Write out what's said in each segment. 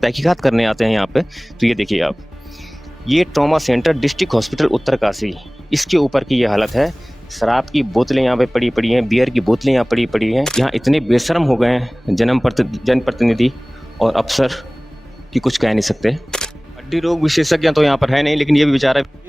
तहकीकात करने आते हैं यहाँ पे। तो ये देखिए आप, ये trauma centre district hospital Uttarkashi, इसके ऊपर की ये हालत है। शराब की बोतलें यहाँ पे पड़ी पड़ी हैं, बियर की बोतलें यहाँ पड़ी पड़ी हैं। यहाँ इतने बेशर्म हो गए हैं जनप्रतिनिधि और अफसर कि कुछ कह नहीं सकते। हड्डी रोग विशेषज्ञ तो यहाँ पर है नहीं, लेकिन ये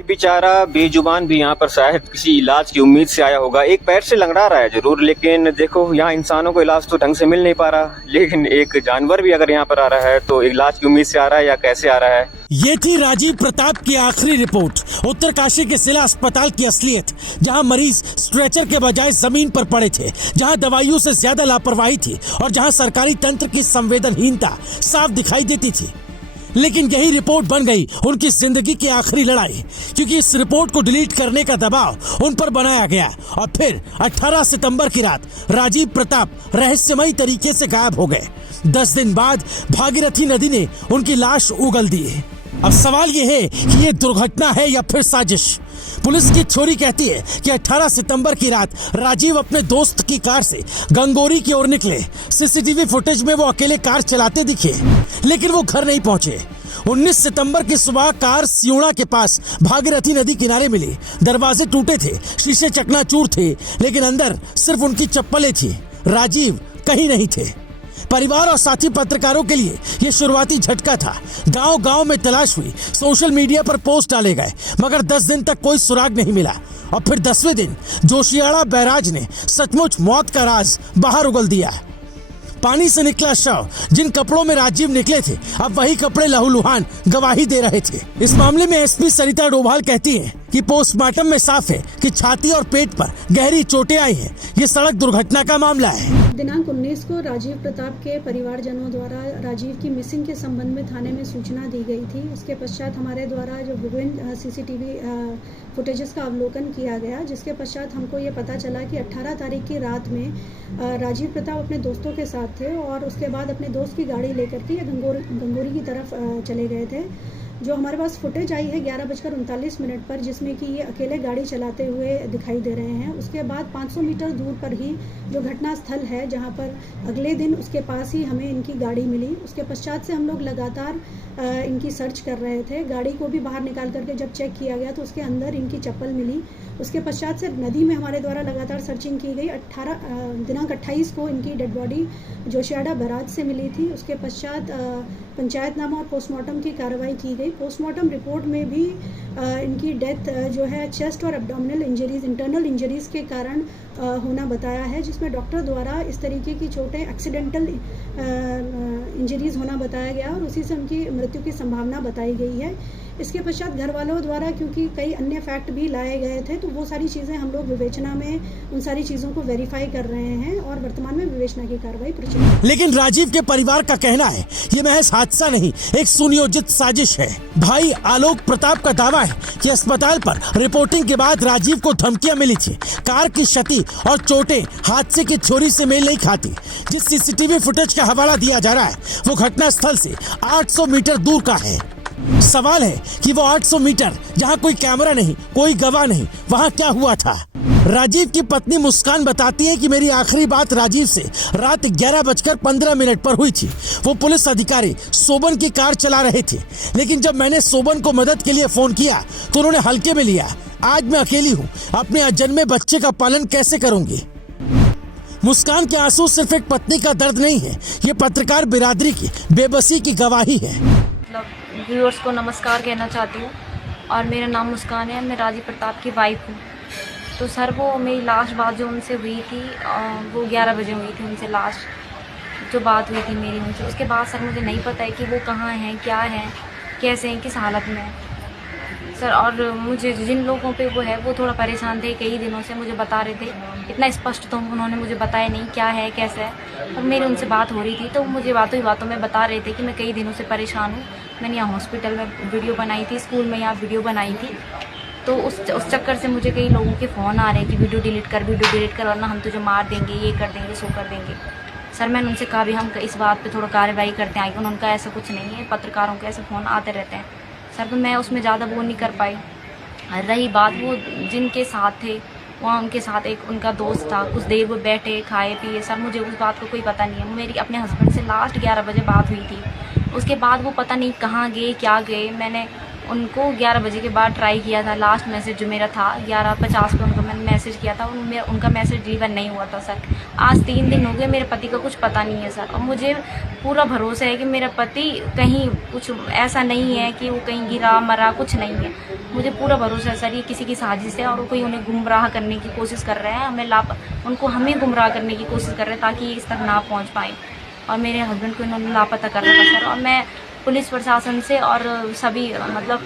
बेचारा बेजुबान भी यहाँ पर शायद किसी इलाज की उम्मीद से आया होगा। एक पैर से लंगड़ा रहा है जरूर, लेकिन देखो यहाँ इंसानों को इलाज तो ढंग से मिल नहीं पा रहा, लेकिन एक जानवर भी अगर यहाँ पर आ रहा है तो इलाज की उम्मीद से आ रहा है या कैसे आ रहा है। ये थी राजीव प्रताप की आखिरी रिपोर्ट। उत्तरकाशी के जिला अस्पताल की असलियत, जहां मरीज स्ट्रेचर के बजाय जमीन पर पड़े थे, जहां दवाइयों से ज्यादा लापरवाही थी और जहां सरकारी तंत्र की संवेदनहीनता साफ दिखाई देती थी। लेकिन यही रिपोर्ट बन गई उनकी जिंदगी की आखिरी लड़ाई, क्योंकि इस रिपोर्ट को डिलीट करने का दबाव उन पर बनाया गया और फिर 18 सितंबर की रात राजीव प्रताप रहस्यमयी तरीके से गायब हो गए। 10 दिन बाद भागीरथी नदी ने उनकी लाश उगल दी। अब सवाल ये है कि ये दुर्घटना है या फिर साजिश। पुलिस की थ्योरी कहती है कि 18 सितंबर की रात राजीव अपने दोस्त की कार से गंगोरी की ओर निकले। सीसीटीवी फुटेज में वो अकेले कार चलाते दिखे, लेकिन वो घर नहीं पहुंचे। 19 सितंबर की सुबह कार सियोड़ा के पास भागीरथी नदी किनारे मिली। दरवाजे टूटे थे, शीशे चकनाचूर थे, लेकिन अंदर सिर्फ उनकी चप्पलें थी। राजीव कहीं नहीं थे। परिवार और साथी पत्रकारों के लिए यह शुरुआती झटका था। गांव-गांव में तलाश हुई, सोशल मीडिया पर पोस्ट डाले गए, मगर 10 दिन तक कोई सुराग नहीं मिला। और फिर 10वें दिन जोशियाड़ा बैराज ने सचमुच मौत का राज बाहर उगल दिया। पानी से निकला शव, जिन कपड़ों में राजीव निकले थे, अब वही कपड़े लहूलुहान गवाही दे रहे थे। इस मामले में एसपी सरिता डोभाल कहती हैं कि पोस्टमार्टम में साफ है कि छाती और पेट पर गहरी चोटें आई हैं। ये सड़क दुर्घटना का मामला है। दिनांक 19 को राजीव प्रताप के परिवारजनों द्वारा राजीव की मिसिंग के संबंध में थाने में सूचना दी गई थी। उसके पश्चात हमारे द्वारा जो विभिन्न सीसीटीवी फुटेजेस का अवलोकन किया गया, जिसके पश्चात हमको ये पता चला कि 18 तारीख की रात में राजीव प्रताप अपने दोस्तों के साथ थे और उसके बाद अपने दोस्त की गाड़ी लेकर के गंगोरी की तरफ चले गए थे। जो हमारे पास फुटेज आई है 11:39 पर, जिसमें कि ये अकेले गाड़ी चलाते हुए दिखाई दे रहे हैं। उसके बाद 500 मीटर दूर पर ही जो घटना स्थल है, जहां पर अगले दिन उसके पास ही हमें इनकी गाड़ी मिली। उसके पश्चात से हम लोग लगातार इनकी सर्च कर रहे थे। गाड़ी को भी बाहर निकाल करके जब चेक किया गया तो उसके अंदर इनकी चप्पल मिली। उसके पश्चात से नदी में हमारे द्वारा लगातार सर्चिंग की गई। दिनांक 28 को इनकी डेड बॉडी जोशियाड़ा बैराज से मिली थी। उसके पश्चात पंचायतनामा और पोस्टमार्टम की कार्रवाई की गई। पोस्टमार्टम रिपोर्ट में भी इनकी डेथ जो है चेस्ट और एब्डोमिनल इंजरीज, इंटरनल इंजरीज के कारण होना बताया है, जिसमें डॉक्टर द्वारा इस तरीके की चोटें एक्सीडेंटल इंजरीज होना बताया गया और उसी से उनकी मृत्यु की संभावना बताई गई है। इसके पश्चात घर वालों द्वारा क्योंकि कई अन्य फैक्ट भी लाए गए थे, तो वो सारी चीज़ें हम लोग विवेचना में उन सारी चीज़ों को वेरीफाई कर रहे हैं और वर्तमान में विवेचना की कार्रवाई प्रचलित है। लेकिन राजीव के परिवार का कहना है ये महज हादसा नहीं, एक सुनियोजित साजिश है। भाई आलोक प्रताप का दावा है कि अस्पताल पर रिपोर्टिंग के बाद राजीव को धमकियां मिली थी। कार की क्षति और चोटें हादसे की थ्योरी से मेल नहीं खाती। जिस सीसीटीवी फुटेज का हवाला दिया जा रहा है वो घटना स्थल से 800 मीटर दूर का है। सवाल है कि वो 800 मीटर जहां कोई कैमरा नहीं, कोई गवाह नहीं, वहां क्या हुआ था। राजीव की पत्नी मुस्कान बताती है कि मेरी आखिरी बात राजीव से रात 11:15 पर हुई थी। वो पुलिस अधिकारी सोबन की कार चला रहे थे, लेकिन जब मैंने सोबन को मदद के लिए फोन किया तो उन्होंने हल्के में लिया। आज मैं अकेली हूँ, अपने अजन्मे बच्चे का पालन कैसे करूंगी। मुस्कान के आंसू सिर्फ एक पत्नी का दर्द नहीं है, ये पत्रकार बिरादरी की बेबसी की गवाही है। व्यूअर्स को नमस्कार कहना चाहती हूँ और मेरा नाम मुस्कान है। मैं राजीव प्रताप की वाइफ हूँ। तो सर वो मेरी लास्ट बात जो उनसे हुई थी वो 11 बजे हुई थी उनसे लास्ट जो बात हुई थी मेरी उनसे। उसके बाद सर मुझे नहीं पता है कि वो कहाँ हैं, क्या हैं, कैसे हैं, किस हालत में हैं सर। और मुझे जिन लोगों पे वो है वो थोड़ा परेशान थे, कई दिनों से मुझे बता रहे थे। इतना स्पष्ट तो उन्होंने मुझे बताया नहीं क्या है कैसे है, और मेरी उनसे बात हो रही थी तो मुझे बातों में बता रहे थे कि मैं कई दिनों से परेशान हूँ। मैंने यहाँ हॉस्पिटल में वीडियो बनाई थी, स्कूल में यहाँ वीडियो बनाई थी, तो उस चक्कर से मुझे कई लोगों के फ़ोन आ रहे हैं कि वीडियो डिलीट कर वरना हम तुझे मार देंगे, ये कर देंगे, सो कर देंगे। सर मैंने उनसे कहा भी हम इस बात पे थोड़ा कार्रवाई करते हैं, उन्होंने कहा ऐसा कुछ नहीं है, पत्रकारों के ऐसे फ़ोन आते रहते हैं सर। तो मैं उसमें ज़्यादा वो नहीं कर पाई। रही बात वो जिनके साथ थे, वहाँ उनके साथ एक उनका दोस्त था, कुछ देर वो बैठे खाए पिए। सर मुझे उस बात को कोई पता नहीं है। मेरी अपने हस्बैंड से लास्ट 11 बजे बात हुई थी, उसके बाद वो पता नहीं कहाँ गए क्या गए। मैंने उनको 11 बजे के बाद ट्राई किया था। लास्ट मैसेज जो मेरा था 11:50 पे उनको मैंने मैसेज किया था, उनका मैसेज डिलीवर नहीं हुआ था सर। आज 3 दिन हो गए, मेरे पति का कुछ पता नहीं है सर। और मुझे पूरा भरोसा है कि मेरा पति कहीं कुछ ऐसा नहीं है कि वो कहीं गिरा मरा, कुछ नहीं है। मुझे पूरा भरोसा है सर ये किसी की साजिश है और कोई उन्हें गुमराह करने की कोशिश कर रहे हैं। हमें गुमराह करने की कोशिश कर रहे हैं ताकि इस तक ना पहुँच पाए। और मेरे हस्बैंड को इन्होंने लापता कर रखा सर। और मैं पुलिस प्रशासन से और सभी मतलब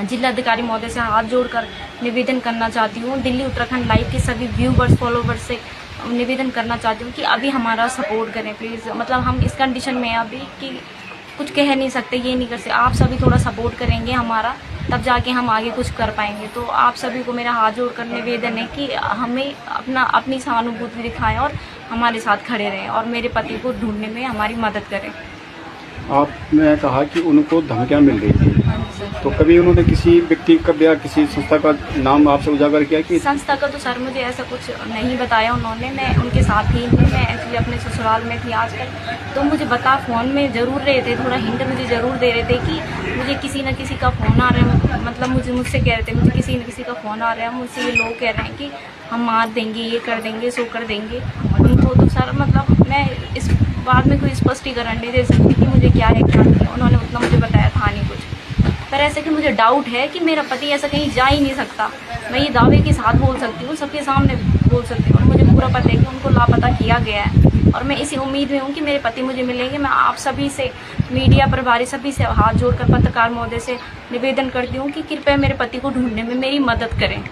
जिलाधिकारी महोदय से हाथ जोड़कर निवेदन करना चाहती हूँ। दिल्ली उत्तराखंड लाइव के सभी व्यूवर्स फॉलोवर्स से निवेदन करना चाहती हूँ कि अभी हमारा सपोर्ट करें प्लीज़। मतलब हम इस कंडीशन में हैं अभी कि कुछ कह नहीं सकते, ये नहीं कर सकते। आप सभी थोड़ा सपोर्ट करेंगे हमारा, तब जाके हम आगे कुछ कर पाएंगे। तो आप सभी को मेरा हाथ जोड़कर निवेदन है कि हमें अपनी सहानुभूति दिखाएं और हमारे साथ खड़े रहें और मेरे पति को ढूंढने में हमारी मदद करें। आपने कहा कि उनको धमकियां मिल रही थी, तो कभी उन्होंने किसी व्यक्ति का या किसी संस्था का नाम आपसे उजागर किया कि? संस्था का तो सर मुझे ऐसा कुछ नहीं बताया उन्होंने। मैं उनके साथ ही मैं एक्चुअली अपने ससुराल में थी आजकल, तो मुझे बता फ़ोन में ज़रूर रहे थे, थोड़ा हिंट मुझे ज़रूर दे रहे थे कि मुझे किसी न किसी का फ़ोन आ रहा है। मतलब मुझसे कह रहे थे मुझे किसी न किसी का फ़ोन आ रहा है, मुझसे ये लोग कह रहे हैं कि हम मार देंगे, ये कर देंगे, सो कर देंगे उनको। तो सर मतलब मैं इस बाद में कोई स्पष्टीकरण नहीं दे सकती कि मुझे क्या है क्या नहीं। उन्होंने उतना मुझे बताया था नहीं कुछ, पर ऐसे कि मुझे डाउट है कि मेरा पति ऐसा कहीं जा ही नहीं सकता। मैं ये दावे के साथ बोल सकती हूँ, सबके सामने बोल सकती हूँ। और मुझे पूरा पता है कि उनको लापता किया गया है और मैं इसी उम्मीद में हूँ कि मेरे पति मुझे मिलेंगे। मैं आप सभी से, मीडिया प्रभारी सभी से हाथ जोड़कर पत्रकार महोदय से निवेदन करती हूँ कि कृपया मेरे पति को ढूंढने में मेरी मदद करें।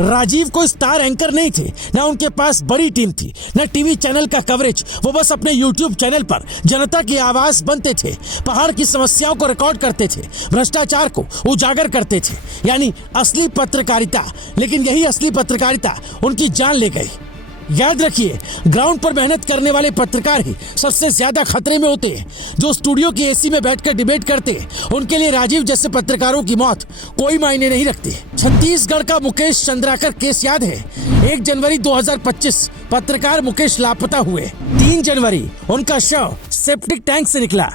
राजीव कोई स्टार एंकर नहीं थे, ना उनके पास बड़ी टीम थी, ना टीवी चैनल का कवरेज। वो बस अपने यूट्यूब चैनल पर जनता की आवाज बनते थे, पहाड़ की समस्याओं को रिकॉर्ड करते थे, भ्रष्टाचार को उजागर करते थे, यानी असली पत्रकारिता। लेकिन यही असली पत्रकारिता उनकी जान ले गई। याद रखिए, ग्राउंड पर मेहनत करने वाले पत्रकार ही सबसे ज्यादा खतरे में होते हैं। जो स्टूडियो की एसी में बैठकर डिबेट करते हैं, उनके लिए राजीव जैसे पत्रकारों की मौत कोई मायने नहीं रखती। छत्तीसगढ़ का मुकेश चंद्राकर केस याद है? 1 जनवरी 2025 पत्रकार मुकेश लापता हुए। 3 जनवरी उनका शव सेप्टिक टैंक से निकला।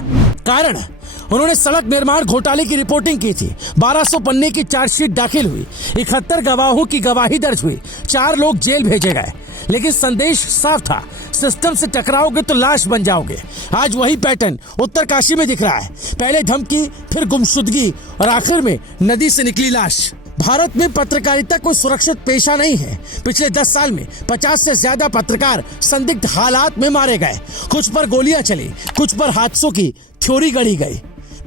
कारण, उन्होंने सड़क निर्माण घोटाले की रिपोर्टिंग की थी। 1200 पन्ने की चार्जशीट दाखिल हुई, 71 गवाहों की गवाही दर्ज हुई, 4 लोग जेल भेजे गए। लेकिन संदेश साफ था, सिस्टम से टकराओगे तो लाश बन जाओगे। आज वही पैटर्न उत्तरकाशी में दिख रहा है। पहले धमकी, फिर गुमशुदगी और आखिर में नदी से निकली लाश। भारत में पत्रकारिता कोई सुरक्षित पेशा नहीं है। पिछले 10 साल में 50 से ज्यादा पत्रकार संदिग्ध हालात में मारे गए। कुछ पर गोलियां चली, कुछ पर हादसों की थ्योरी गढ़ी गई।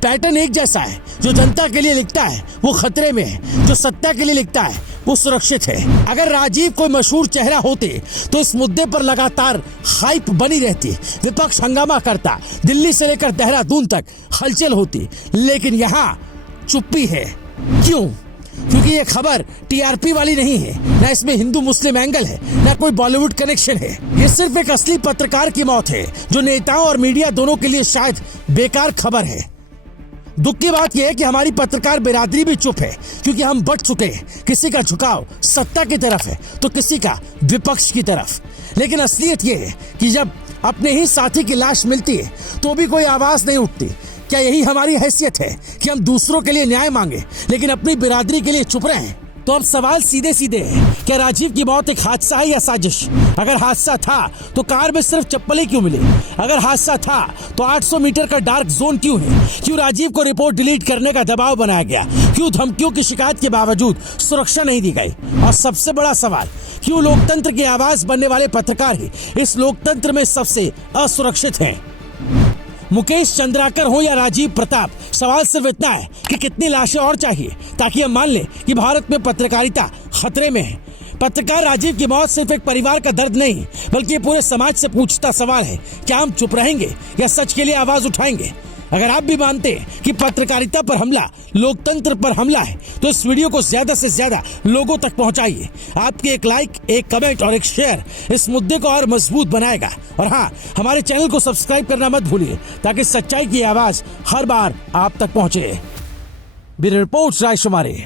पैटर्न एक जैसा है, जो जनता के लिए लिखता है वो खतरे में है, जो सत्ता के लिए लिखता है वो सुरक्षित है। अगर राजीव कोई मशहूर चेहरा होते तो इस मुद्दे पर लगातार हाइप बनी रहती, विपक्ष हंगामा करता, दिल्ली से लेकर देहरादून तक हलचल होती। लेकिन यहाँ चुप्पी है। क्यों? क्योंकि ये खबर टीआरपी वाली नहीं है, ना इसमें हिंदू मुस्लिम एंगल है, ना कोई बॉलीवुड कनेक्शन है। ये सिर्फ एक असली पत्रकार की मौत है, जो नेताओं और मीडिया दोनों के लिए शायद बेकार खबर है। दुख की बात यह है कि हमारी पत्रकार बिरादरी भी चुप है, क्योंकि हम बढ़ चुके हैं। किसी का झुकाव सत्ता की तरफ है तो किसी का विपक्ष की तरफ। लेकिन असलियत यह है कि जब अपने ही साथी की लाश मिलती है तो भी कोई आवाज नहीं उठती। क्या यही हमारी हैसियत है कि हम दूसरों के लिए न्याय मांगे लेकिन अपनी बिरादरी के लिए चुप रहे? तो अब सवाल सीधे सीधे है, क्या राजीव की मौत एक हादसा है या साजिश? अगर हादसा था तो कार में सिर्फ चप्पलें क्यों मिली? अगर हादसा था तो 800 मीटर का डार्क जोन क्यों है? क्यों राजीव को रिपोर्ट डिलीट करने का दबाव बनाया गया? क्यों धमकियों की शिकायत के बावजूद सुरक्षा नहीं दी गई? और सबसे बड़ा सवाल, क्यों लोकतंत्र की आवाज बनने वाले पत्रकार ही इस लोकतंत्र में सबसे असुरक्षित हैं? मुकेश चंद्राकर हो या राजीव प्रताप, सवाल सिर्फ इतना है कि कितनी लाशें और चाहिए ताकि हम मान लें कि भारत में पत्रकारिता खतरे में है। पत्रकार राजीव की मौत सिर्फ एक परिवार का दर्द नहीं, बल्कि पूरे समाज से पूछता सवाल है, क्या हम चुप रहेंगे या सच के लिए आवाज उठाएंगे? अगर आप भी मानते हैं कि पत्रकारिता पर हमला लोकतंत्र पर हमला है, तो इस वीडियो को ज्यादा से ज्यादा लोगों तक पहुंचाइए। आपके एक लाइक, एक कमेंट और एक शेयर इस मुद्दे को और मजबूत बनाएगा। और हाँ, हमारे चैनल को सब्सक्राइब करना मत भूलिए, ताकि सच्चाई की आवाज हर बार आप तक पहुंचे। Bureau report, रायशुमारी।